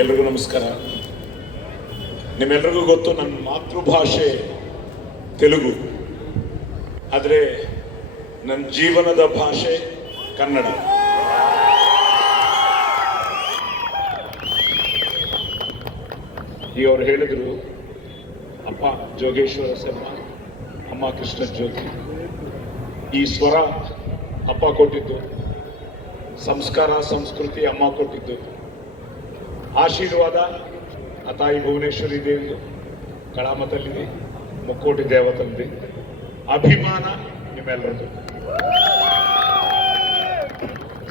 ಎಲ್ರಿಗೂ ನಮಸ್ಕಾರ. ನಿಮ್ಮೆಲ್ರಿಗೂ ಗೊತ್ತು ನನ್ನ ಮಾತೃಭಾಷೆ ತೆಲುಗು, ಆದರೆ ನನ್ನ ಜೀವನದ ಭಾಷೆ ಕನ್ನಡ. ಈ ಅವ್ರು ಹೇಳಿದ್ರು, ಅಪ್ಪ ಜೋಗೇಶ್ವರ ಶರ್ಮ, ಅಮ್ಮ ಕೃಷ್ಣ ಜ್ಯೋತಿ. ಈ ಸ್ವರ ಅಪ್ಪ ಕೊಟ್ಟಿದ್ದು, ಸಂಸ್ಕಾರ ಸಂಸ್ಕೃತಿ ಅಮ್ಮ ಕೊಟ್ಟಿದ್ದು, ಆಶೀರ್ವಾದ ಆ ತಾಯಿ ಭುವನೇಶ್ವರಿ ದೇವಿದು ಕಳಾಮತಲ್ಲಿದೆ, ಮುಕ್ಕೋಟಿ ದೇವತಲ್ಲಿದೆ, ಅಭಿಮಾನ ನಿಮ್ಮೆಲ್ಲರದು.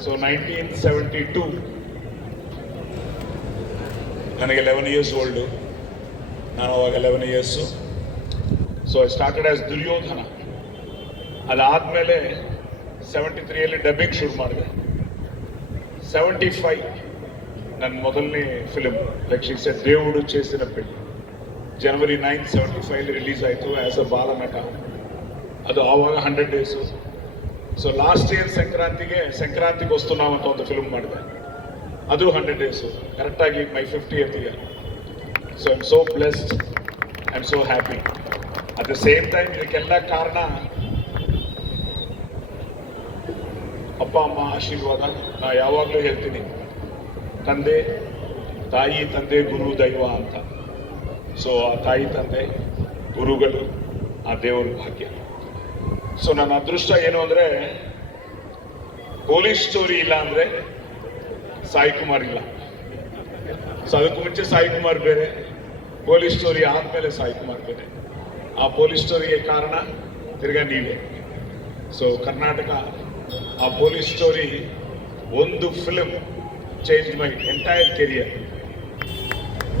ಸೊ 1972 ನನಗೆ 11 ಇಯರ್ಸ್ ಓಲ್ಡು, ನಾನು ಅವಾಗ 11 years. So I started as Duryodhana. ಅದಾದಮೇಲೆ 73ಯಲ್ಲಿ ಡಬ್ಬಿಂಗ್ ಶುರು ಮಾಡಿದೆ. 75 ನನ್ನ ಮೊದಲನೇ ಫಿಲ್ಮ್ ರಕ್ಷಿಸೆ దేవుడు చేసిన పెళ్లి, January 9, 75 ರಿಲೀಸ್ ಆಯಿತು ಆ್ಯಸ್ ಅ ಬಾಲನಟ. ಅದು ಆವಾಗ 100 ಡೇಸು. ಸೊ ಲಾಸ್ಟ್ ಇಯರ್ ಸಂಕ್ರಾಂತಿಗೆ ವಸ್ತುನಾವ್ ಅಂತ ಒಂದು ಫಿಲ್ಮ್ ಮಾಡಿದೆ, ಅದು 100 ಡೇಸು, ಕರೆಕ್ಟಾಗಿ ಮೈ 50th year. So I am so blessed, I am so happy. At the same time ಇದಕ್ಕೆಲ್ಲ ಕಾರಣ ಅಪ್ಪ ಅಮ್ಮ ಆಶೀರ್ವಾದ. ನಾ ಯಾವಾಗಲೂ ಹೇಳ್ತೀನಿ, ತಂದೆ ತಾಯಿ, ತಂದೆ ಗುರು ದೈವ ಅಂತ. ಸೊ ಆ ತಾಯಿ ತಂದೆ ಗುರುಗಳು ಆ ದೇವರ ಭಾಗ್ಯ. ಸೊ ನನ್ನ ಅದೃಷ್ಟ ಏನು ಅಂದರೆ, ಪೊಲೀಸ್ ಸ್ಟೋರಿ ಇಲ್ಲ ಅಂದರೆ ಸಾಯಿ ಕುಮಾರ್ ಇಲ್ಲ. ಸೊ ಅದಕ್ಕೂ ಮುಂಚೆ ಸಾಯಿ ಕುಮಾರ್ ಬೇರೆ, ಪೊಲೀಸ್ ಸ್ಟೋರಿ ಆದಮೇಲೆ ಸಾಯಿ ಕುಮಾರ್ ಬೇರೆ. ಆ ಪೊಲೀಸ್ ಸ್ಟೋರಿಗೆ ಕಾರಣ ತಿರ್ಗಾ ನೀವೇ. ಸೊ ಕರ್ನಾಟಕ ಆ ಪೊಲೀಸ್ ಸ್ಟೋರಿ ಒಂದು film changed my entire career.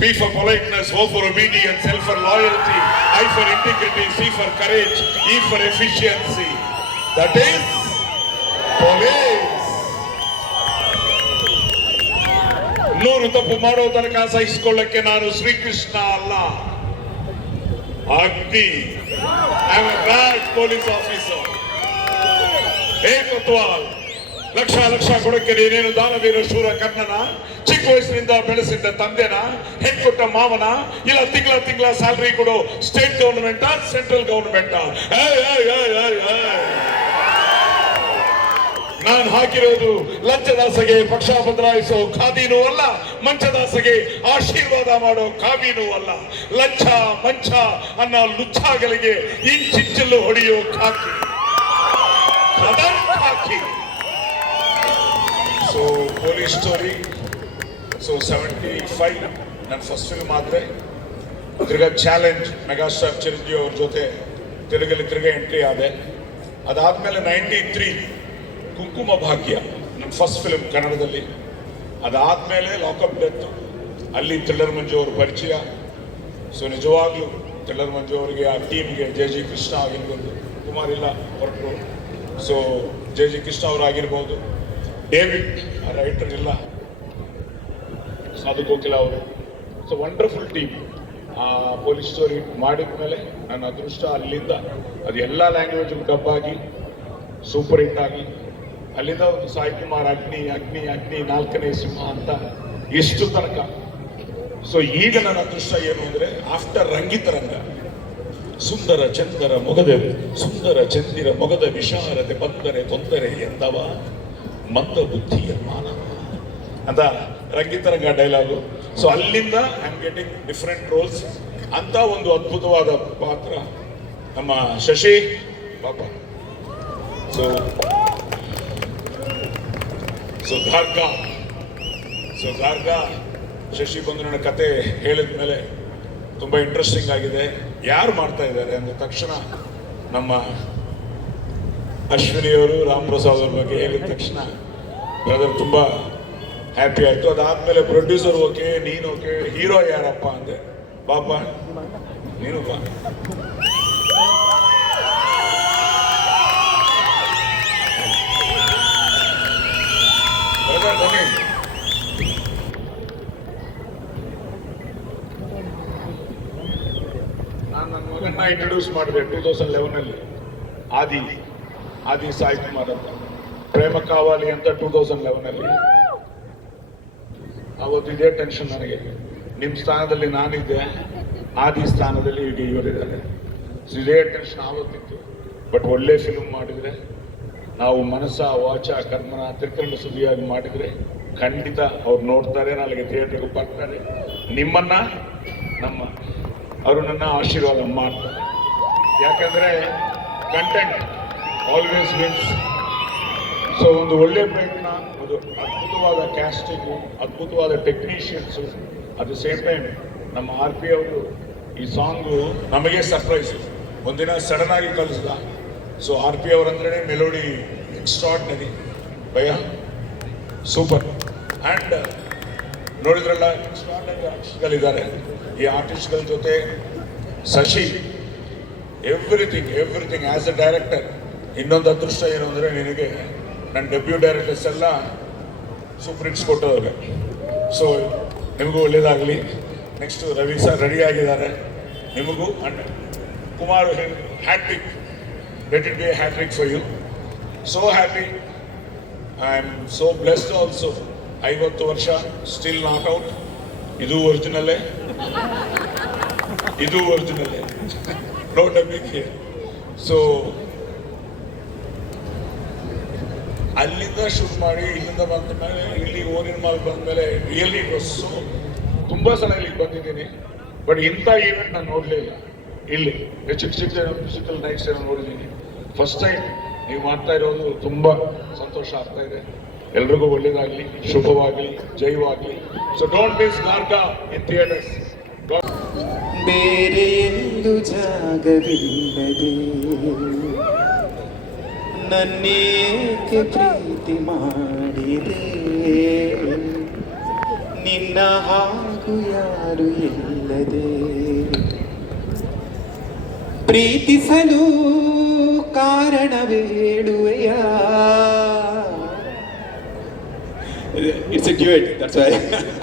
P for politeness, O for obedience, L for loyalty, I for integrity, C for courage, E for efficiency. That is police. ನೂರು ತಪ್ಪು ಮಾಡೋ ತನಕ ಸಹಿಸಿಕೊಳ್ಳಕ್ಕೆ ನಾನು ಶ್ರೀಕೃಷ್ಣ ಅಲ್ಲ, Agni. I am a bad police officer. ಏಕತ್ವಾಲ್ ಲಕ್ಷ ಕೊಡಕ್ಕೆ ನೀನೇನು ದಾನವೀರ ಶೂರ ಕರ್ಣನ? ಚಿಕ್ಕ ವಯಸ್ಸಿನಿಂದ ಬೆಳೆಸಿದ್ದ ತಂದೆನ? ಹೆಣ್ಕೊಟ್ಟ ಮಾವನ? ಇಲ್ಲ ತಿಂಗಳ ಸ್ಯಾಲರಿ ಕೊಡು ಸ್ಟೇಟ್ ಗವರ್ನಮೆಂಟ್ ಸೆಂಟ್ರಲ್ ಗವರ್ನಮೆಂಟ್? ನಾನು ಹಾಕಿರೋದು ಲಂಚದಾಸೆಗೆ ಪಕ್ಷ ಬದಲಾಯಿಸೋ ಖಾದಿನೂ ಅಲ್ಲ, ಮಂಚದಾಸೆಗೆ ಆಶೀರ್ವಾದ ಮಾಡೋ ಕಾವಿನೂ ಅಲ್ಲ. ಲಂಚ ಮಂಚ ಅನ್ನೋ ಲುಚ್ಚಾಗಲಿಗೆ ಇಂಚಿಂಚಲು ಹೊಡೆಯೋ ಖಾಕಿ, ಖಾಕಿ. So police story. ಸೊ 75 ನನ್ನ ಫಸ್ಟ್ ಫಿಲ್ಮ್ ಆದರೆ, ತಿರ್ಗಾ ಚಾಲೆಂಜ್ ಮೆಗಾಸ್ಟಾರ್ ಚಿರಂಜೀವಿ ಅವ್ರ ಜೊತೆ ತೆಲುಗಲ್ಲಿ ತಿರ್ಗಾ ಎಂಟ್ರಿ ಆದೆ. ಅದಾದಮೇಲೆ 93 ಕುಂಕುಮ ಭಾಗ್ಯ ನನ್ನ ಫಸ್ಟ್ ಫಿಲ್ಮ್ ಕನ್ನಡದಲ್ಲಿ. ಅದಾದಮೇಲೆ ಲಾಕಪ್ ಡೆತ್, ಅಲ್ಲಿ ಥ್ರಿಲ್ಲರ್ ಮಂಜು ಅವ್ರ ಪರಿಚಯ. ಸೊ ನಿಜವಾಗ್ಲೂ ಥ್ರಿಲ್ಲರ್ ಮಂಜು ಅವರಿಗೆ, ಆ ಟೀಮ್ಗೆ, ಜೆ ಕೃಷ್ಣ ಆಗಿರ್ಬೋದು, ಕುಮಾರ್ ಇಲ್ಲ ಹೊರಟರು. ಸೊ ಜೆ ಕೃಷ್ಣ ಅವರು ಆಗಿರ್ಬೋದು, ಡೇವಿಡ್ ರೈಟರ್ ಇಲ್ಲ, ಸಾಧು ಕೋಕಿಲ ಅವರು. So wonderful team. ಆ ಪೊಲೀಸ್ ಸ್ಟೋರಿ ಮಾಡಿದ ಮೇಲೆ ನನ್ನ ಅದೃಷ್ಟ ಅಲ್ಲಿಂದ ಅದು ಎಲ್ಲ ಲ್ಯಾಂಗ್ವೇಜ್ ಡಬ್ಬಾಗಿ ಸೂಪರ್ ಹಿಟ್ ಆಗಿ, ಅಲ್ಲಿಂದ ಒಂದು ಸಾಯಿ ಕುಮಾರ್ ಅಗ್ನಿ 4ನೇ ಸಿಂಹ ಅಂತ ಎಷ್ಟು ತನಕ. ಸೊ ಈಗ ನನ್ನ ಅದೃಷ್ಟ ಏನು ಅಂದರೆ, ಆಫ್ಟರ್ ರಂಗಿತರಂಗ, ಸುಂದರ ಚಂದಿರ ಮೊಗದ ವಿಶಾಲತೆ ಬಂದರೆ ತೊಂದರೆ ಎಂದವ ಮಂದ ಬುದ್ಧಿಯ ಮಾನವ ಅಂತ ರಂಗಿತರಂಗ ಡೈಲಾಗು. ಸೊ ಅಲ್ಲಿಂದ I am getting different rolls ಅಂತ ಒಂದು ಅದ್ಭುತವಾದ ಪಾತ್ರ ನಮ್ಮ ಶಶಿ ಪಾಪ. ಸೊ ಗಾರ್ಗ ಶಶಿ ಬಂದು ನನ್ನ ಕತೆ ಹೇಳಿದ ಮೇಲೆ ತುಂಬ ಇಂಟ್ರೆಸ್ಟಿಂಗ್ ಆಗಿದೆ. ಯಾರು ಮಾಡ್ತಾ ಇದ್ದಾರೆ ಅಂದ ತಕ್ಷಣ ನಮ್ಮ ಅಶ್ವಿನಿಯವರು ರಾಮ್ ಪ್ರಸಾದ್ ಅವ್ರ ಬಗ್ಗೆ ಹೇಳಿದ ತಕ್ಷಣ ಬ್ರದರ್ ತುಂಬ ಹ್ಯಾಪಿ ಆಯಿತು. ಅದಾದಮೇಲೆ ಪ್ರೊಡ್ಯೂಸರ್ ಓಕೆ, ನೀನು ಓಕೆ, ಹೀರೋ ಯಾರಪ್ಪ ಅಂದೆ. ಪಾಪ ನೀನು ಬಾ. ಬ್ರದರ್ ಬನ್ನಿ. ನಾನು ನನ್ನ ಮಗನ್ನ ಇಂಟ್ರೊಡ್ಯೂಸ್ ಮಾಡಿದೆ 2011 ಆದಿ ಸಾಯಿ ಕುಮಾರ್ ಅಂತ. ಪ್ರೇಮ ಕಾವಾಲಿ ಅಂತ 2011. ಅವತ್ತು ಇದೇ ಟೆನ್ಷನ್ ನನಗೆ. ನಿಮ್ಮ ಸ್ಥಾನದಲ್ಲಿ ನಾನಿದ್ದೆ, ಆದಿ ಸ್ಥಾನದಲ್ಲಿ ಈಗ ಇವರಿದ್ದಾರೆ. ಸೊ ಇದೇ ಟೆನ್ಷನ್ ಆವತ್ತಿತ್ತು. ಬಟ್ ಒಳ್ಳೆ ಫಿಲ್ಮ್ ಮಾಡಿದರೆ, ನಾವು ಮನಸ್ಸ ವಾಚ ಕರ್ಮನ ತ್ರಿಕರಣ ಸುದ್ದಿಯಾಗಿ ಮಾಡಿದರೆ ಖಂಡಿತ ಅವ್ರು ನೋಡ್ತಾರೆ, ನಾಳೆಗೆ ಥಿಯೇಟರ್ಗೆ ಬರ್ತಾರೆ. ನಿಮ್ಮನ್ನ ಅವರು ನನ್ನ ಆಶೀರ್ವಾದ ಮಾಡ್ತಾರೆ. ಯಾಕಂದರೆ ಕಂಟೆಂಟ್ ಆಲ್ವೇಸ್ ವಿನ್ಸ್. ಸೊ ಒಂದು ಒಳ್ಳೆ ಪ್ರಯತ್ನ, ಒಂದು ಅದ್ಭುತವಾದ ಕ್ಯಾಸ್ಟಿಂಗು, ಅದ್ಭುತವಾದ technicians. At the same time ನಮ್ಮ RP ಅವರು ಈ ಸಾಂಗು ನಮಗೆ ಸರ್ಪ್ರೈಸ್. ಒಂದಿನ ಸಡನ್ ಆಗಿ ಕಲಿಸ್ದ. ಸೊ RP ಅವರಂದ್ರೆ ಮೆಲೋಡಿ ಎಕ್ಸ್ಟ್ರಾರ್ಡಿನರಿ ಭಯ, ಸೂಪರ್. ಆ್ಯಂಡ್ ನೋಡಿದ್ರಲ್ಲ, ಎಕ್ಸ್ಟ್ರಾರ್ಡಿನರಿ ಆರ್ಟಿಸ್ಟ್ಗಳಿದ್ದಾರೆ. ಈ ಆರ್ಟಿಸ್ಟ್ಗಳ ಜೊತೆ Shashi, everything as a director. ಇನ್ನೊಂದು ಅದೃಷ್ಟ ಏನು ಅಂದರೆ, ನಿನಗೆ ನನ್ನ ಡೆಬ್ಯೂ ಡೈರೆಕ್ಟರ್ಸ್ ಎಲ್ಲ ಸೂಪರ್ ಹಿಟ್ಸ್ ಕೊಟ್ಟವ್ರೆ. ಸೊ ನಿಮಗೂ ಒಳ್ಳೇದಾಗಲಿ. ನೆಕ್ಸ್ಟು ರವಿ ಸರ್ ರೆಡಿ ಆಗಿದ್ದಾರೆ, ನಿಮಗೂ. And Kumar hattrick, let it be a hattrick for you. So happy, I am so blessed also. 50 ವರ್ಷ, ಸ್ಟಿಲ್ ನಾಟ್ ಔಟ್. ಇದು ಒರಿಜಿನಲ್ಲೇ, ನೋ ಡಬ್ಬಿಂಗ್. ಸೊ ಅಲ್ಲಿಂದ ಶೂಟ್ ಮಾಡಿ ಇಲ್ಲಿಂದ ಬಂದ ಮೇಲೆ ಇಲ್ಲಿ ಓರಿನ ಮಾಲ್ ಬಂದ ಮೇಲೆ ರಿಯಲಿ ಸೊ ತುಂಬ ಸಲ ಇಲ್ಲಿಗೆ ಬಂದಿದ್ದೀನಿ. ಬಟ್ ಇಂಥ ಈವೆಂಟ್ ನಾನು ನೋಡಲೇ ಇಲ್ಲ. ಇಲ್ಲಿ ಚಿಕ್ಕ ಮ್ಯೂಸಿಕಲ್ ನೈಟ್ಸ್ ಏನೋ ನೋಡಿದ್ದೀನಿ. ಫಸ್ಟ್ ಟೈಮ್ ನೀವು ಮಾಡ್ತಾ ಇರೋದು ತುಂಬ ಸಂತೋಷ ಆಗ್ತಾ ಇದೆ. ಎಲ್ರಿಗೂ ಒಳ್ಳೇದಾಗಲಿ, ಶುಭವಾಗಲಿ, ಜಯವಾಗಲಿ. So don't miss Garga in theatres. ಬೇರೆ ಎಂದು ಜಾಗವಿಲ್ಲದೆ ನನ್ನೇಕೆ ಪ್ರೀತಿ ಮಾಡಿದೆ, ನಿನ್ನ ಹಾಗೂ ಯಾರು ಇಲ್ಲದೆ. ಪ್ರೀತಿಸಲು ಕಾರಣವೇ ಹೇಳುವೆಯ. It's a duet, that's why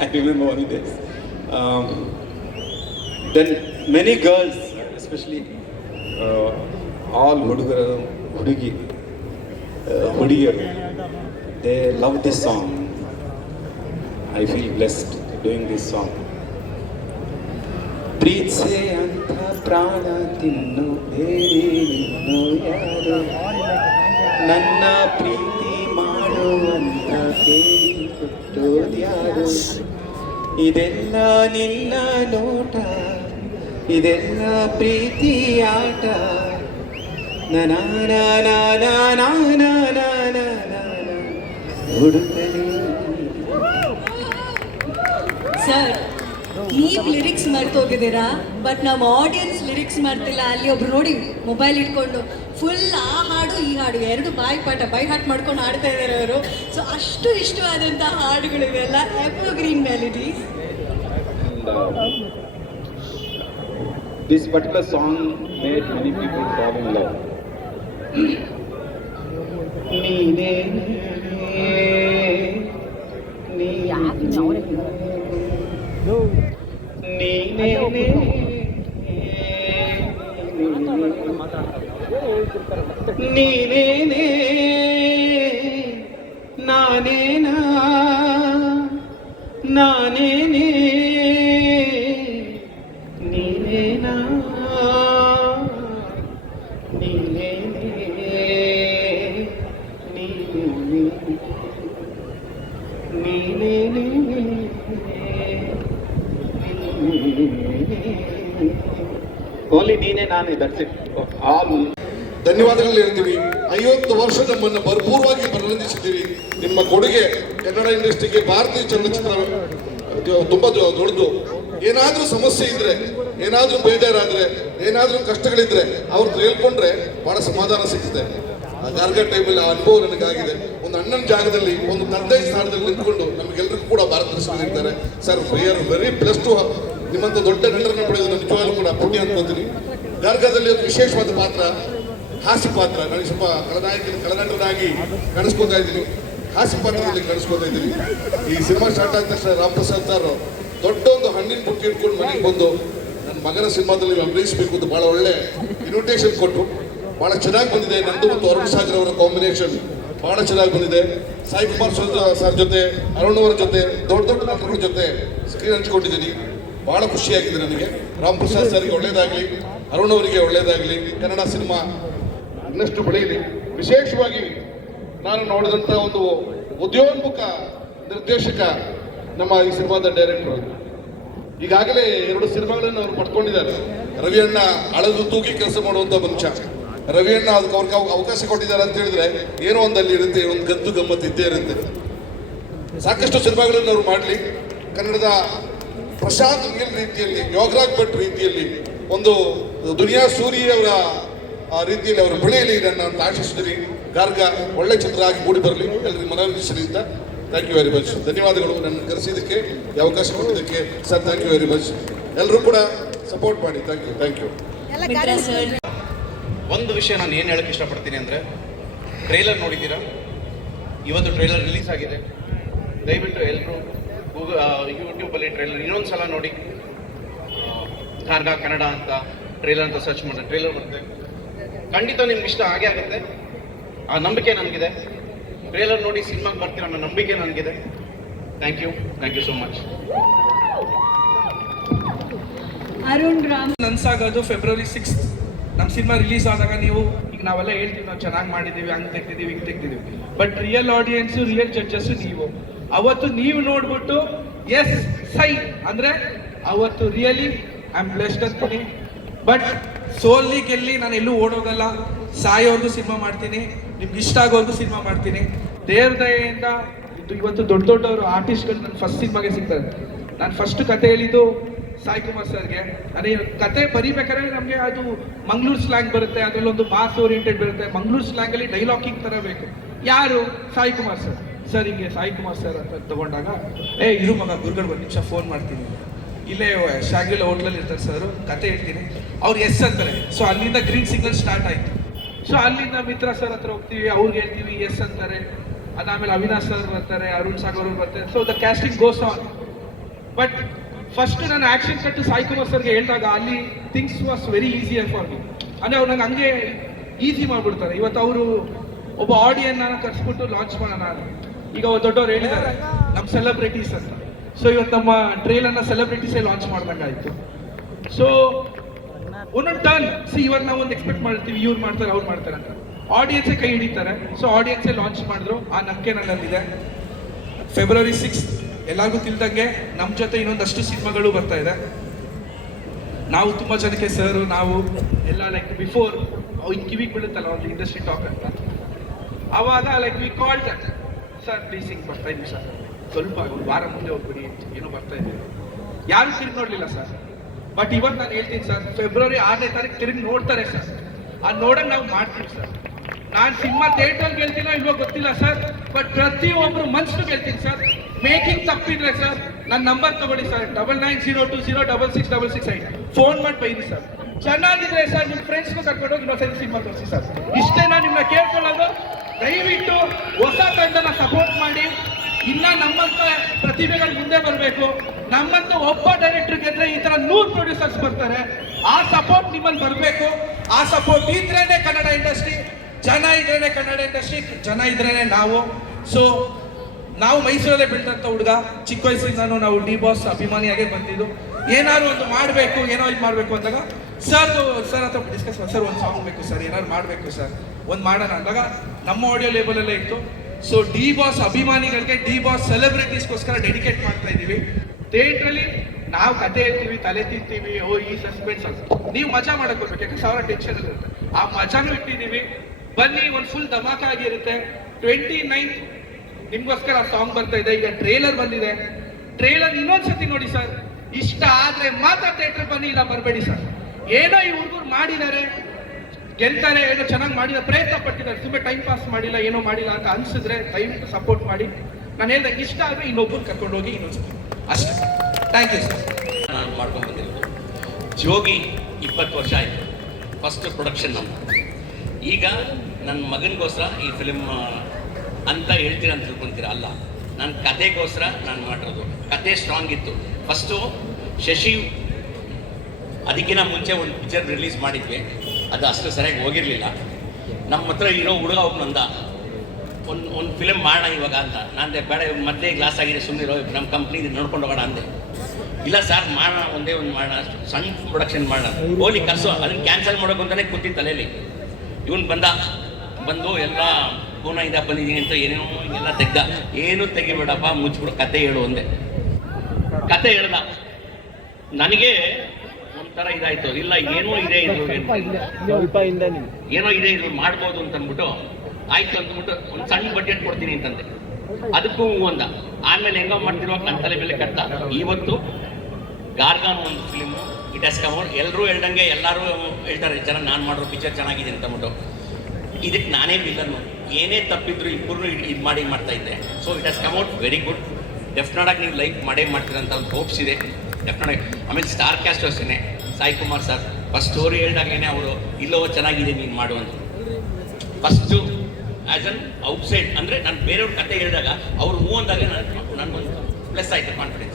I remember only this. Then many girls, especially all ಹುಡುಗಿಯರು, they love this song. I feel blessed doing this song. ಪ್ರೀತ್ಸೆ ಅಂತ ಪ್ರಾಣ ತಿನ್ನು ಬೇರೆ ಇನ್ನು ಯಾರು, ನನ್ನ ಪ್ರೀತಿ ಮಾಡುವಂತ ಕೇಳಿ ಕೊಟ್ಟೋದ್ಯಾರು. ಇದೆಲ್ಲ ನಿನ್ನ ನೋಟ, ಇದೆಲ್ಲ ಪ್ರೀತಿ ಆಟ. ಹುಡುಕಲಿ. ಸರ್, ನೀವು ಲಿರಿಕ್ಸ್ ಮರ್ತೋಗಿದ್ದೀರಾ, ಬಟ್ ನಮ್ಮ ಆಡಿಯನ್ಸ್ ಲಿರಿಕ್ಸ್ ಮರ್ತಿಲ್ಲ. ಅಲ್ಲಿ ಒಬ್ರು ನೋಡಿ ಮೊಬೈಲ್ ಇಟ್ಕೊಂಡು ಫುಲ್ ಆ ಹಾಡು ಈ ಹಾಡು ಎರಡು ಬೈ ಹಾಟ್ ಮಾಡ್ಕೊಂಡು ಹಾಡ್ತಾ ಇದ್ದಾರೆ ಅವರು. ಸೊ ಅಷ್ಟು ಇಷ್ಟವಾದಂಥ ಹಾಡುಗಳಿವೆಲ್ಲ evergreen melodies. This particular song made many people fall in love. ನೀನೇ ನಾನೇನಾ ನಾನೇನೇ ನೀನೇನಾ ನೀನೇನೇ ನೀನೇನೇ ಓನ್ಲಿ ನೀನೇ ನಾನೇ, ದಟ್ಸ್ ಇಟ್. ಆಲ್ ಧನ್ಯವಾದಗಳು ಹೇಳ್ತೀವಿ. 50 ವರ್ಷ ನಮ್ಮನ್ನು ಭರ್ಪೂರವಾಗಿ ಮನರಂಜಿಸಿದ್ದೀರಿ. ನಿಮ್ಮ ಕೊಡುಗೆ ಕನ್ನಡ ಇಂಡಸ್ಟ್ರಿಗೆ, ಭಾರತೀಯ ಚಲನಚಿತ್ರ ತುಂಬಾ ದೊಡ್ಡದು. ಏನಾದ್ರೂ ಸಮಸ್ಯೆ ಇದ್ರೆ, ಏನಾದ್ರೂ ಬೇಜಾರಾದ್ರೆ, ಏನಾದ್ರೂ ಕಷ್ಟಗಳಿದ್ರೆ ಅವ್ರು ಹೇಳ್ಕೊಂಡ್ರೆ ಬಹಳ ಸಮಾಧಾನ ಸಿಗ್ತದೆ. ಗಾರ್ಗಾ ಟೈಮಲ್ಲಿ ಆ ಅನುಭವ ನನಗಾಗಿದೆ. ಒಂದು ಅಣ್ಣನ ಜಾಗದಲ್ಲಿ, ಒಂದು ತಂದೆ ಸ್ಥಾನದಲ್ಲಿ ನಿಂತ್ಕೊಂಡು ನಮಗೆಲ್ಲರಿಗೂ ಕೂಡ ಭಾರತ ದರ್ಶಕರಿರ್ತಾರೆ. Sir, we are very pleased to ನಿಮ್ಮಂತ ದೊಡ್ಡ ನಟರನ್ನ ಪಡೆಯೋದು ನಿಜವಾಗ್ಲೂ ಕೂಡ ಪುಣ್ಯ ಅನ್ಕೋತೀನಿ. ಗಾರ್ಗಾದಲ್ಲಿ ಒಂದು ವಿಶೇಷವಾದ ಪಾತ್ರ, ಹಾಸ್ಯ ಪಾತ್ರ. ನನಗೆ ಸ್ವಲ್ಪ ಕಳನಟನಾಗಿ ಕಾಣಿಸ್ಕೊತಾ ಇದ್ದೀನಿ, ಹಾಸ್ಯ ಪಾತ್ರದಲ್ಲಿ ಕಾಣಿಸ್ಕೊತಾ ಇದ್ದೀನಿ. ಈ ಸಿನಿಮಾ ಸ್ಟಾರ್ಟ್ ಆದ ತಕ್ಷಣ ರಾಮಪ್ರಸಾದ್ ಸರ್ ದೊಡ್ಡ ಒಂದು ಹಣ್ಣಿನ ಬುಟ್ಟಿ ಇಟ್ಕೊಂಡು ಮನೆಗೆ ಬಂದು ನನ್ನ ಮಗನ ಸಿನಿಮಾದಲ್ಲಿ ಅಭಿನಯಿಸಬೇಕು ಅಂತ ಭಾಳ ಒಳ್ಳೆ ಇನ್ವಿಟೇಷನ್ ಕೊಟ್ಟರು. ಭಾಳ ಚೆನ್ನಾಗಿ ಬಂದಿದೆ. ನಂದು ಮತ್ತು ಅರುಣ್ ಸಾಗರ್ ಅವರ ಕಾಂಬಿನೇಷನ್ ಬಹಳ ಚೆನ್ನಾಗಿ ಬಂದಿದೆ. ಸಾಯಿ ಕುಮಾರ್ ಸರ್ ಜೊತೆ, ಅರುಣ್ ಅವರ ಜೊತೆ, ದೊಡ್ಡ ದೊಡ್ಡ ನಟರ ಜೊತೆ ಸ್ಕ್ರೀನ್ ಹಂಚ್ಕೊಂಡಿದ್ದೀನಿ. ಬಹಳ ಖುಷಿಯಾಗಿದೆ ನನಗೆ. ರಾಮ್ ಪ್ರಸಾದ್ ಸರ್ಗೆ ಒಳ್ಳೇದಾಗಲಿ, ಅರುಣ್ ಅವರಿಗೆ ಒಳ್ಳೇದಾಗಲಿ, ಕನ್ನಡ ಸಿನಿಮಾ ಇನ್ನಷ್ಟು ಬೆಳೆಯಲಿ. ವಿಶೇಷವಾಗಿ ನಾನು ನೋಡಿದಂಥ ಒಂದು ಉದ್ಯೋನ್ಮುಖ ನಿರ್ದೇಶಕ ನಮ್ಮ ಈ ಸಿನಿಮಾದ ಡೈರೆಕ್ಟರ್. ಈಗಾಗಲೇ 2 ಸಿನಿಮಾಗಳನ್ನು ಅವರು ಪಡ್ಕೊಂಡಿದ್ದಾರೆ. ರವಿಯಣ್ಣ ಅಳೆದು ತೂಗಿ ಕೆಲಸ ಮಾಡುವಂಥ ಮನುಷ್ಯ. ರವಿಯಣ್ಣ ಅದಕ್ಕೆ ಅವ್ರಿಗೆ ಅವಕಾಶ ಕೊಟ್ಟಿದ್ದಾರೆ ಅಂತ ಹೇಳಿದ್ರೆ ಏನೋ ಒಂದಲ್ಲಿ ಇರುತ್ತೆ, ಒಂದು ಗತ್ತು ಗಮ್ಮತ್ತು ಇದ್ದೇ ಇರುತ್ತೆ. ಸಾಕಷ್ಟು ಸಿನಿಮಾಗಳನ್ನು ಅವರು ಮಾಡಲಿ. ಕನ್ನಡದ ಪ್ರಶಾಂತ್ ನೀಲ್ ರೀತಿಯಲ್ಲಿ, ಯೋಗರಾಜ್ ಭಟ್ ರೀತಿಯಲ್ಲಿ, ಒಂದು ದುನಿಯಾ ಸೂರಿ ಅವರ ರೀತಿಯಲ್ಲಿ ಅವರು ಬೆಳೆಯಲಿ ನಾನು ಆಶಿಸ್ತೀನಿ. ಗಾರ್ಗ ಒಳ್ಳೆ ಚಿತ್ರ ಆಗಿ ಮೂಡಿ ಬರಲಿ, ಎಲ್ಲರಿಗೂ ಮನರಂಜಿಸಲಿ ಅಂತ. Thank you very much. ಧನ್ಯವಾದಗಳು ನನ್ನ ಕರೆಸಿದ್ದಕ್ಕೆ, ಈ ಅವಕಾಶ ಕೊಟ್ಟಿದ್ದಕ್ಕೆ sir. Thank you very much. ಎಲ್ಲರೂ ಕೂಡ ಸಪೋರ್ಟ್ ಮಾಡಿ. Thank you. ಮಿತ್ರ ಸರ್, ಒಂದು ವಿಷಯ ನಾನು ಏನು ಹೇಳಕ್ಕೆ ಇಷ್ಟಪಡ್ತೀನಿ ಅಂದರೆ, ಟ್ರೈಲರ್ ನೋಡಿದ್ದೀರಾ? ಇವತ್ತು ಟ್ರೈಲರ್ ರಿಲೀಸ್ ಆಗಿದೆ. ದಯವಿಟ್ಟು ಎಲ್ಲರೂ ಯೂಟ್ಯೂಬಲ್ಲಿ ಟ್ರೈಲರ್ ಇನ್ನೊಂದು ಸಲ ನೋಡಿ. ಗಾರ್ಗ ಕನ್ನಡ ಅಂತ ಟ್ರೈಲರ್ ಅಂತ ಸರ್ಚ್ ಮಾಡಿದ್ರೆ ಟ್ರೈಲರ್ ಬರುತ್ತೆ. ಖಂಡಿತ ನಿಮ್ಗೆ ಇಷ್ಟ ಆಗೇ ಆಗುತ್ತೆ. ಆ ನಂಬಿಕೆ ನನಗಿದೆ. ಟ್ರೇಲರ್ ನೋಡಿ ಸಿನಿಮಾಗೆ ಬರ್ತೀರ ಅನ್ನೋ ನಂಬಿಕೆ ನನಗಿದೆ. Thank you so much. Arun Ram ನನ್ಸಾಗೋದು ಫೆಬ್ರವರಿ 6 ನಮ್ಮ ಸಿನಿಮಾ ರಿಲೀಸ್ ಆದಾಗ ನೀವು ಈಗ ನಾವೆಲ್ಲ ಹೇಳ್ತೀವಿ ನಾವು ಚೆನ್ನಾಗಿ ಮಾಡಿದ್ದೀವಿ, ಹಂಗೆ ತೆಗ್ದಿದ್ದೀವಿ, ಹಿಂಗೆ ತೆಗ್ದಿದ್ದೀವಿ. But real audience, real judges ನೀವು. ಅವತ್ತು ನೀವು ನೋಡ್ಬಿಟ್ಟು ಎಸ್ ಸೈ ಅಂದರೆ ಅವತ್ತು ರಿಯಲಿ ಐ ಆಮ್ ಬ್ಲೆಸ್ಡ್ ಅಂತೀನಿ. ಬಟ್ ಸೋಲ್ಲಿ ಗೆಲ್ಲಿ ನಾನು ಎಲ್ಲೂ ಓಡೋಗಲ್ಲ. ಸಾಯೋರ್ಗೂ ಸಿನಿಮಾ ಮಾಡ್ತೀನಿ, ನಿಮ್ಗೆ ಇಷ್ಟ ಆಗೋರ್ಗೂ ಸಿನಿಮಾ ಮಾಡ್ತೀನಿ. ದೇವ್ರ ದಯೆಯಿಂದ ಇವತ್ತು ದೊಡ್ಡ ದೊಡ್ಡವರು ಆರ್ಟಿಸ್ಟ್ಗಳು ನನ್ನ ಫಸ್ಟ್ ಸಿನಿಮಾಗೆ ಸಿಗ್ತಾರೆ. ನಾನು ಫಸ್ಟ್ ಕತೆ ಹೇಳಿದ್ದು ಸಾಯಿ ಕುಮಾರ್ ಸರ್ಗೆ. ಅದೇ ಕತೆ ಬರಿಬೇಕಾದ್ರೆ ನಮಗೆ ಅದು ಮಂಗ್ಳೂರು ಸ್ಲ್ಯಾಂಗ್ ಬರುತ್ತೆ, ಅದರಲ್ಲೊಂದು ಮಾಸ್ ಓರಿಯೆಂಟೆಡ್ ಬರುತ್ತೆ. ಮಂಗ್ಳೂರು ಸ್ಲ್ಯಾಂಗಲ್ಲಿ ಡೈಲಾಗಿಂಗ್ ಥರ ಬೇಕು. ಯಾರು? ಸಾಯಿ ಕುಮಾರ್ ಸರ್. ಸರ್ ಹಿಂಗೆ ಸಾಯಿ ಕುಮಾರ್ ಸರ್ ಅಂತ ತಗೊಂಡಾಗ ಇರು ಮಗ ಗುರುಗಳು 1 ನಿಮಿಷ ಫೋನ್ ಮಾಡ್ತೀನಿ, ಇಲ್ಲೇ ಶಾಗಿಲ ಹೋಟ್ಲಲ್ಲಿ ಇರ್ತಾರೆ ಸರ್, ಕತೆ ಹೇಳ್ತೀನಿ. ಅವ್ರು ಎಸ್ ಅಂತಾರೆ. ಸೊ ಅಲ್ಲಿಂದ ಗ್ರೀನ್ ಸಿಗ್ನಲ್ ಸ್ಟಾರ್ಟ್ ಆಯಿತು. ಸೊ ಅಲ್ಲಿಂದ ಮಿತ್ರ ಸರ್ ಹತ್ರ ಹೋಗ್ತೀವಿ, ಅವ್ರಿಗೆ ಹೇಳ್ತೀವಿ, ಎಸ್ ಅಂತಾರೆ. ಅದಾದಮೇಲೆ ಅವಿನಾಶ್ ಸರ್ ಬರ್ತಾರೆ, ಅರುಣ್ ಸಾಗರ್ ಅವ್ರು ಬರ್ತಾರೆ. So the casting goes on. But first ನಾನು ಆ್ಯಕ್ಷನ್ ಕಟ್ಟು ಸಾಯಿ ಕುಮಾರ್ ಸರ್ಗೆ ಹೇಳಿದಾಗ ಅಲ್ಲಿ things was very easier for me. ಅಂದರೆ ಅವ್ರು ನಂಗೆ ಹಂಗೆ ಈಸಿ ಮಾಡಿಬಿಡ್ತಾರೆ. ಇವತ್ತು ಅವರು ಒಬ್ಬ ಆಡಿಯನ್ನ ಕರೆಸ್ಬಿಟ್ಟು ಲಾಂಚ್ ಮಾಡೋಣ. ಈಗ ದೊಡ್ಡವ್ರು ಹೇಳಿದ್ದಾರೆ ನಮ್ಮ ಸೆಲೆಬ್ರಿಟೀಸ್ ಅಂತ. ಸೊ ಇವತ್ತು ನಮ್ಮ ಟ್ರೇಲರ್ನ ಸೆಲೆಬ್ರಿಟೀಸೇ ಲಾಂಚ್ ಮಾಡ್ದಂಗೆ ಆಯಿತು. ಸೊ ಒಂದೊಂದು ಟರ್ನ್ ಇವಾಗ ನಾವು ಒಂದು ಎಕ್ಸ್ಪೆಕ್ಟ್ ಮಾಡ್ತೀವಿ, ಇವ್ರು ಮಾಡ್ತಾರೆ, ಅವ್ರು ಮಾಡ್ತಾರೆ ಅಂತ. ಆಡಿಯನ್ಸೇ ಕೈ ಹಿಡಿತಾರೆ. ಸೊ ಆಡಿಯನ್ಸೇ ಲಾಂಚ್ ಮಾಡಿದ್ರು. ಆ ನಂಬಿಕೆ ನನ್ನಲ್ಲಿದೆ. ಫೆಬ್ರವರಿ 6 ಎಲ್ಲರಿಗೂ ತಿಳಿದಂಗೆ ನಮ್ಮ ಜೊತೆ ಇನ್ನೊಂದಷ್ಟು ಸಿನಿಮಾಗಳು ಬರ್ತಾ ಇದೆ. ನಾವು ತುಂಬ ಜನಕ್ಕೆ ಸರ್ ನಾವು ಎಲ್ಲ ಲೈಕ್ ಬಿಫೋರ್ ಇನ್ ಕಿವಿಗೆ ಬೀಳುತ್ತಲ್ಲ ಒಂದು ಇಂಡಸ್ಟ್ರಿ ಟಾಕ್ ಅಂತ, ಆವಾಗ like we called sir pleasing ಬರ್ತಾ ಇದ್ವಿ ಸರ್, ಸ್ವಲ್ಪ ಒಂದು ವಾರ ಮುಂದೆ ಹೋಗ್ಬಿಡಿ, ಏನೋ ಬರ್ತಾ ಇದ್ದೀವಿ. ಯಾರು ತಿರುಗಿ ನೋಡಲಿಲ್ಲ ಸರ್. ಬಟ್ ಇವತ್ತು ನಾನು ಹೇಳ್ತೀನಿ ಸರ್, ಫೆಬ್ರವರಿ 6ನೇ ತಾರೀಕು ತಿರುಗಿ ನೋಡ್ತಾರೆ ಸರ್. ಆ ನೋಡೋಕೆ ನಾವು ಮಾಡ್ತೀವಿ ಸರ್. ನಾನು ಸಿನಿಮಾ ಥಿಯೇಟರ್ಗೆ ಹೇಳ್ತೀನೋ ಇಲ್ವೋ ಗೊತ್ತಿಲ್ಲ ಸರ್, ಬಟ್ ಪ್ರತಿಯೊಬ್ಬರು ಮನ್ಸು ಗೆಲ್ತೀನಿ ಸರ್. ಮೇಕಿಂಗ್ ತಪ್ಪಿದ್ರೆ ಸರ್ ನನ್ನ ನಂಬರ್ ತಗೊಳ್ಳಿ ಸರ್, 9902066668. ಫೋನ್ ಮಾಡಿ ಬೈರಿ ಸರ್. ಚೆನ್ನಾಗಿದ್ರೆ ಸರ್ ನಿಮ್ಮ ಫ್ರೆಂಡ್ಸ್ಗೂ ಕರ್ಕೊಂಡೋಗಿ ಇನ್ನೊಂದ್ಸರಿ ಸಿನಿಮಾ ತೋರಿಸಿ ಸರ್. ಇಷ್ಟೇ ನಾನು ನಿಮ್ಮನ್ನ ಕೇಳ್ಕೊಳ್ಳೋದು. ದಯವಿಟ್ಟು ಹೊಸ ತಂಡನ ಸಪೋರ್ಟ್ ಮಾಡಿ. ಇನ್ನ ನಮ್ಮಂತ ಪ್ರತಿಭೆಗಳು ಮುಂದೆ ಬರಬೇಕು. ನಮ್ಮಂತ ಒಬ್ಬ ಡೈರೆಕ್ಟರ್ ಗೆದ್ರೆ ಈ ತರ 100 ಪ್ರೊಡ್ಯೂಸರ್ಸ್ ಬರ್ತಾರೆ. ಆ ಸಪೋರ್ಟ್ ನಿಮ್ಮಲ್ಲಿ ಬರಬೇಕು. ಆ ಸಪೋರ್ಟ್ ಇದ್ರೇನೆ ಕನ್ನಡ ಇಂಡಸ್ಟ್ರಿ. ಜನ ಇದ್ರೇನೆ ಕನ್ನಡ ಇಂಡಸ್ಟ್ರಿ, ಜನ ಇದ್ರೇನೆ ನಾವು. ಸೊ ನಾವು ಮೈಸೂರಲ್ಲೇ ಬೆಳೆದಂಥ ಹುಡುಗ. ಚಿಕ್ಕ ವಯಸ್ಸಿಂದನೂ ನಾವು ಡಿ ಬಾಸ್ ಅಭಿಮಾನಿಯಾಗೇ ಬಂದಿದ್ದು. ಏನಾದ್ರು ಒಂದು ಮಾಡಬೇಕು, ಏನೋ ಇದು ಮಾಡಬೇಕು ಅಂದಾಗ ಸರ್ ಹತ್ರ ಡಿಸ್ಕಸ್ ಮಾಡಿ, ಸರ್ ಒಂದು ಸಾಂಗ್ ಬೇಕು ಸರ್, ಏನಾದ್ರು ಮಾಡಬೇಕು ಸರ್, ಒಂದು ಮಾಡೋಣ ಅಂದಾಗ ನಮ್ಮ ಆಡಿಯೋ ಲೇಬಲಲ್ಲೇ ಇತ್ತು. ಸೊ ಡಿ ಬಾಸ್ ಅಭಿಮಾನಿಗಳಿಗೆ, ಡಿ ಬಾಸ್ ಸೆಲೆಬ್ರಿಟೀಸ್ಗೋಸ್ಕರ ಡೆಡಿಕೇಟ್ ಮಾಡ್ತಾ ಇದ್ದೀವಿ. ಥಿಯೇಟ್ರಲ್ಲಿ ನಾವು ಕತೆ ಹೇಳ್ತೀವಿ, ತಲೆ ತಿಂತೀವಿ, ಈ ಸಸ್ಪೆನ್ಸ್ ಅಂತ. ನೀವು ಮಜಾ ಮಾಡಕ್ಕೆ ಹೋಗ್ಬೇಕು, ಯಾಕಂದ್ರೆ 1000 ಟೆನ್ಷನ್ ಇರುತ್ತೆ. ಆ ಮಜಾನು ಇಟ್ಟಿದ್ದೀವಿ. ಬನ್ನಿ, ಒಂದು ಫುಲ್ ಧಮಾಕ ಆಗಿರುತ್ತೆ. 29 ನಿಮ್ಗೋಸ್ಕರ ಸಾಂಗ್ ಬರ್ತಾ ಇದೆ. ಈಗ ಟ್ರೇಲರ್ ಬಂದಿದೆ. ಟ್ರೇಲರ್ ಇನ್ನೊಂದ್ಸತಿ ನೋಡಿ ಸರ್. ಇಷ್ಟ ಆದ್ರೆ ಮಾತ್ರ ಥಿಯೇಟರ್ ಬನ್ನಿ, ಇಲ್ಲ ಬರಬೇಡಿ ಸರ್. ಏನೋ ಈ ಹುಡುಗರು ಮಾಡಿದ್ದಾರೆ, ಗೆಲ್ತಾರೆ, ಏನೋ ಚೆನ್ನಾಗಿ ಮಾಡಿದ ಪ್ರಯತ್ನ ಪಟ್ಟಿದ್ದಾರೆ, ಸುಮ್ಮನೆ ಟೈಮ್ ಪಾಸ್ ಮಾಡಿಲ್ಲ, ಏನೋ ಮಾಡಿಲ್ಲ ಅಂತ ಅನ್ಸಿದ್ರೆ ದಯವಿಟ್ಟು ಸಪೋರ್ಟ್ ಮಾಡಿ. ನಾನು ಹೇಳ್ದಾಗ ಇಷ್ಟ ಆದರೆ ಇನ್ನೊಬ್ಬರು ಕರ್ಕೊಂಡೋಗಿ ಇನ್ನೊಂದ್ಸತಿ ಅಷ್ಟೇ. Thank you sir. ನಾನು ಮಾಡ್ಕೊಂಡು ಬಂದಿರೋದು ಜೋಗಿ 20 ವರ್ಷ ಆಯಿತು. ಫಸ್ಟ್ ಪ್ರೊಡಕ್ಷನ್ ನಮ್ಮದು. ಈಗ ನನ್ನ ಮಗನಿಗೋಸ್ಕರ ಈ ಫಿಲ್ಮ್ ಅಂತ ಹೇಳ್ತೀರ ಅಂತ ತಿಳ್ಕೊತೀರ, ಅಲ್ಲ, ನನ್ನ ಕತೆಗೋಸ್ಕರ ನಾನು ಮಾಡಿರೋದು. ಕತೆ ಸ್ಟ್ರಾಂಗ್ ಇತ್ತು. ಫಸ್ಟು ಶಶಿ ಅದಕ್ಕಿಂತ ಮುಂಚೆ ಒಂದು ಪಿಕ್ಚರ್ ರಿಲೀಸ್ ಮಾಡಿದ್ವಿ, ಅದು ಅಷ್ಟು ಸರಿಯಾಗಿ ಹೋಗಿರಲಿಲ್ಲ. ನಮ್ಮ ಹತ್ರ ಇರೋ ಹುಡುಗ ಒಬ್ಬನಂದ ಒಂದು ಫಿಲಮ್ ಮಾಡೋಣ ಇವಾಗ ಅಂತ ನಾನು ಬೇಡ ಮತ್ತೆ ಗ್ಲಾಸ್ ಆಗಿದೆ ಸುಮ್ಮನೆ ನಮ್ಮ ಕಂಪ್ನಿ ನೋಡ್ಕೊಂಡು ಹೋಗೋಣ ಅಂದೆ. ಇಲ್ಲ ಸರ್ ಮಾಡೋಣ, ಒಂದೇ ಒಂದು ಮಾಡೋಣ, ಸಣ್ಣ ಪ್ರೊಡಕ್ಷನ್ ಮಾಡೋಣ, ಹೋಲಿ ಕರ್ಸೋ, ಅದನ್ನು ಕ್ಯಾನ್ಸಲ್ ಮಾಡೋಕೆ ಅಂತಲೇ ಕೂತಿ ತಲೆಯಲ್ಲಿ. ಇವನು ಬಂದು ಎಲ್ಲ ಪೂನಾಯಿಂದ ಬಂದಿದ್ದೀನಿ ಅಂತ ಏನೇನೋ ಎಲ್ಲ ತೆಗ್ದ. ಏನು ತೆಗಿಬೇಡಪ್ಪ, ಮುಚ್ಚಿಬಿಡು, ಕತೆ ಹೇಳು ಒಂದೇ. ಕತೆ ಹೇಳ್ದ. ನನಗೆ ಒಂಥರ ಇದಾಯ್ತು, ಇಲ್ಲ ಏನೋ ಇದೆ ಇದು, ಏನೋ ಇದೆ ಇದು ಮಾಡ್ಬೋದು ಅಂತ ಅಂದ್ಬಿಟ್ಟು ಆಯ್ತು ಅಂದ್ಬಿಟ್ಟು ಒಂದು ಸಣ್ಣ ಬಡ್ಜೆಟ್ ಕೊಡ್ತೀನಿ ಅಂತಂದೆ. ಅದಕ್ಕೂ ಒಂದ. ಆಮೇಲೆ ಹೆಂಗೋ ಮಾಡ್ತಿರುವಾಗ ನನ್ನ ತಲೆ ಮೇಲೆ ಕಟ್ಟ. ಇವತ್ತು ಗಾರ್ಗಾನ್ ಒಂದು film it has come out. ಎಲ್ಲರೂ ಹೇಳ್ದಂಗೆ ಎಲ್ಲರೂ ಹೇಳ್ತಾರೆ ಜನ ನಾನು ಮಾಡೋ ಪಿಕ್ಚರ್ ಚೆನ್ನಾಗಿದೆ ಅಂತ ಅಂದ್ಬಿಟ್ಟು. ಇದಕ್ಕೆ ನಾನೇ ವಿಲ್ಲನ್ನು, ಏನೇ ತಪ್ಪಿದ್ರು ಇಬ್ಬರು ಇದು ಮಾಡ್ತಾ ಇದ್ದೆ. So it has come out very good. ಡೆಫಿನೆಟಾಗಿ ನೀವು ಲೈಕ್ ಮಾಡ್ತೀರಂತ ಒಂದು ಹೋಪ್ಸ್ ಇದೆ ಡೆಫಿನೆಟಾಗಿ. ಆಮೇಲೆ ಸ್ಟಾರ್ ಕ್ಯಾಸ್ಟ್ ಅಷ್ಟೇ, Sai Kumar sir first story ಹೇಳ್ದಾಗಲೇ ಅವರು ಇಲ್ಲೋ ಚೆನ್ನಾಗಿದೆ ನೀನು ಮಾಡುವಂತ. ಫಸ್ಟು ಆ್ಯಸ್ ಅನ್ ಔಟ್ಸೈಡ್ ಅಂದರೆ ನಾನು ಬೇರೆಯವ್ರ ಕತೆ ಹೇಳಿದಾಗ ಅವ್ರು ಹೂ ಅಂದಾಗ ನನಗೊಂದು ಪ್ಲಸ್ ಆಯಿತು ಕಾನ್ಫಿಡೆನ್ಸ್.